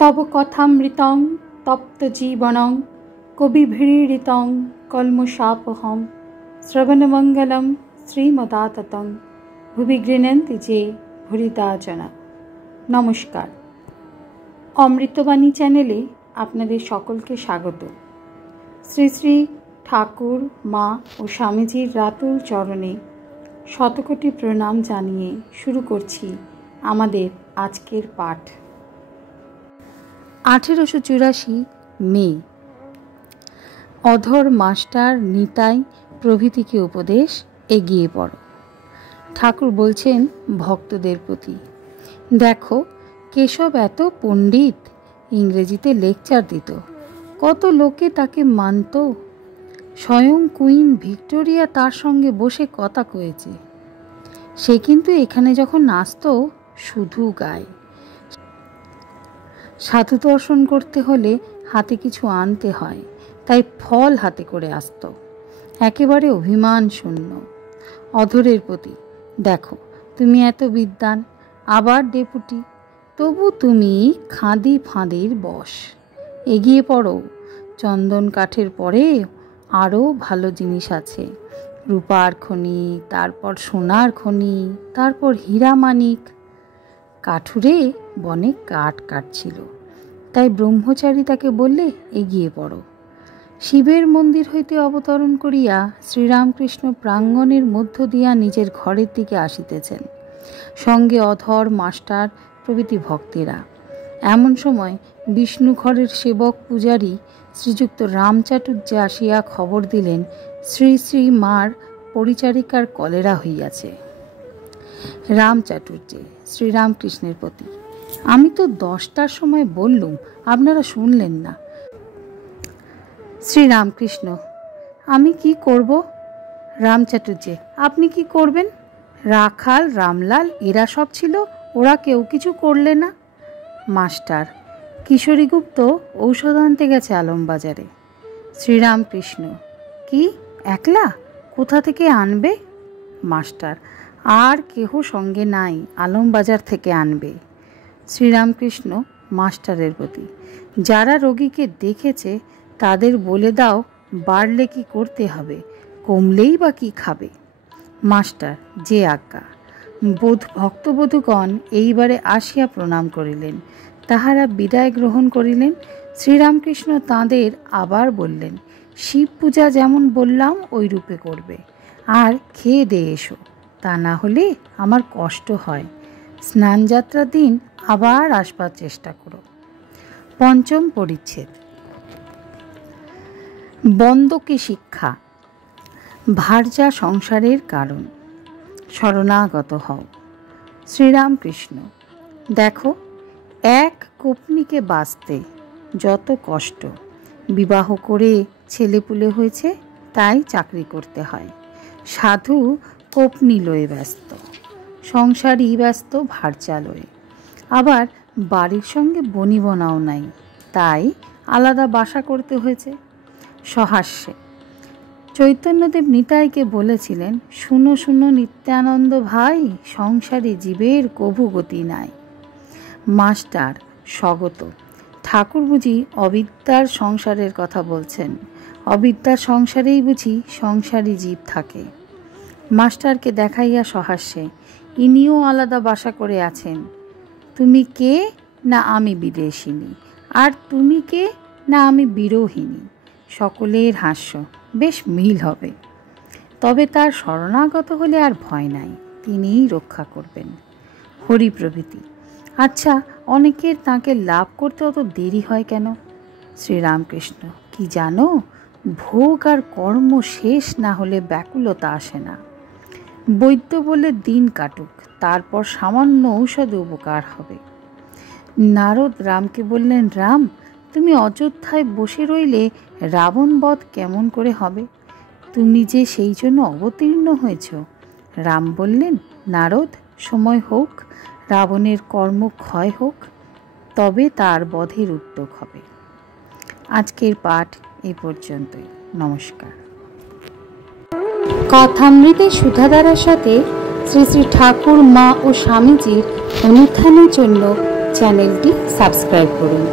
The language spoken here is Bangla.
তব কথামৃতং তপ্ত জীবনং কবিভিড়িতং কলমশাপহম শ্রবণমঙ্গলম শ্রীমদাততং ভুবি গৃণন্তি যে ভুরিতা জনা। নমস্কার, অমৃতবাণী চ্যানেলে আপনাদের সকলকে স্বাগত। শ্রী শ্রী ঠাকুর, মা ও স্বামীজির রাতুল চরণে শতকোটি প্রণাম জানিয়ে শুরু করছি আমাদের আজকের পাঠ। 1884 মে। অধর, মাস্টার, নিতাই প্রভৃতিকে উপদেশ, এগিয়ে পড়ো। ঠাকুর বলছেন ভক্তদের প্রতি, দেখো কেশব এত পণ্ডিত, ইংরেজিতে লেকচার দিত, কত লোকে তাকে মানত। স্বয়ং কুইন ভিক্টোরিয়া তার সঙ্গে বসে কথা কয়েছে। সে কিন্তু এখানে যখন আসতো শুধু গায়। সাধু দর্শন করতে হলে হাতে কিছু আনতে হয়, তাই ফল হাতে করে আসতো। একেবারে অভিমান শূন্য। অধরের প্রতি, দেখো তুমি এত বিদ্বান, আবার ডেপুটি, তবু তুমি খাঁদি ফাঁদির বশ। এগিয়ে পড়ো, চন্দন কাঠের পরে আরও ভালো জিনিস আছে। রূপার খনি, তারপর সোনার খনি, তারপর হীরা মানিক। কাঠুরে বনে কাঠ কাটছিল, তাই ব্রহ্মচারী তাকে বললে এগিয়ে পড়ো। শিবের মন্দির হইতে অবতরণ করিয়া শ্রীরামকৃষ্ণ প্রাঙ্গণের মধ্য দিয়া নিজের ঘরের দিকে আসিতেছেন, সঙ্গে অধর, মাস্টার প্রভৃতি ভক্তেরা। এমন সময় বিষ্ণু ঘরের সেবক পূজারী শ্রীযুক্ত রামচাটুর্যে আসিয়া খবর দিলেন, শ্রী শ্রী মার পরিচারিকার কলেরা হইয়াছে। রামচাটুর্যে শ্রীরামকৃষ্ণের প্রতি, আমি তো 10টার সময় বললুম, আপনারা শুনলেন না। শ্রীরামকৃষ্ণ, আমি কি করব? রামচাটুর্যে, আপনি কি করবেন? রাখাল, রামলাল এরা সব ছিল, ওরা কেউ কিছু করলে না। মাস্টার, কিশোরীগুপ্ত ঔষধ আনতে গেছে আলমবাজারে। শ্রীরামকৃষ্ণ, কি একলা? কোথা থেকে আনবে? মাস্টার, আর কেহ সঙ্গে নাই, আলমবাজার থেকে আনবে। শ্রীরামকৃষ্ণ মাস্টারের প্রতি, যারা রোগীকে দেখেছে তাদের বলে দাও বাড়লে কি করতে হবে, কমলেই বা কি খাবে। মাস্টার, যে আজ্ঞা। ভক্তবধূগণ এইবারে আসিয়া প্রণাম করিলেন। তাহারা বিদায় গ্রহণ করিলেন। শ্রীরামকৃষ্ণ তাঁদের আবার বললেন, শিব পূজা যেমন বললাম ওই রূপে করবে, আর খেয়ে দিয়ে এসো, তা না হলে আমার কষ্ট হয়। স্নানযাত্রার দিন আবার আসবার চেষ্টা করো। পঞ্চম পরিচ্ছেদ। বন্দকে শিক্ষা। ভার্যা সংসারের কারণ। শরণাগত হও। শ্রীরামকৃষ্ণ, দেখো এক কোপনিকে বাঁচতে যত কষ্ট, বিবাহ করে ছেলেপুলে হয়েছে তাই চাকরি করতে হয়। সাধু কোপনি লয়ে ব্যস্ত, সংসারই ব্যস্ত ভার্যা লয়ে। আবার বাড়ির সঙ্গে বনিবনাও নাই, তাই আলাদা বাসা করতে হয়েছে। সহাস্যে চৈতন্যদেব নিতাইকে বলেছিলেন, শুনো শুনো নিত্যানন্দ ভাই, সংসারী জীবের কভু গতি নাই। মাস্টার স্বগত, ঠাকুর বুঝি অবিদ্যার সংসারের কথা বলছেন? অবিদ্যার সংসারেই বুঝি সংসারী জীব থাকে। মাস্টারকে দেখাইয়া সহাস্যে, ইনিও আলাদা বাসা করে আছেন। তুমি কে? না আমি বিদেশিনী। আর তুমি কে? না আমি বিরোহিনী। সকলের হাস্য, বেশ মিল হবে। তবে তার শরণাগত হলে আর ভয় নাই, তিনিই রক্ষা করবেন। হরি প্রভৃতি, আচ্ছা অনেকের তাঁকে লাভ করতে অত দেরি হয় কেন? শ্রীরামকৃষ্ণ, কি জানো, ভোগ আর কর্ম শেষ না হলে ব্যাকুলতা আসে না। বৈদ্য বলে দিন কাটুক, তারপর সামান্য ঔষধে উপকার হবে। নারদ রামকে বললেন, রাম তুমি অযোধ্যায় বসে রইলে রাবণ বধ কেমন করে হবে? তুমি যে সেই জন্য অবতীর্ণ হয়েছ। রাম বললেন, নারদ সময় হোক, রাবণের কর্ম ক্ষয় হোক, তবে তার বধের উদ্যোগ হবে। আজকের পাঠ এ পর্যন্তই। নমস্কার। কথামৃতে সুধাধারার সাথে শ্রী শ্রী ঠাকুর, মা ও স্বামীজির অনুত্থানের জন্য চ্যানেলটি সাবস্ক্রাইব করুন।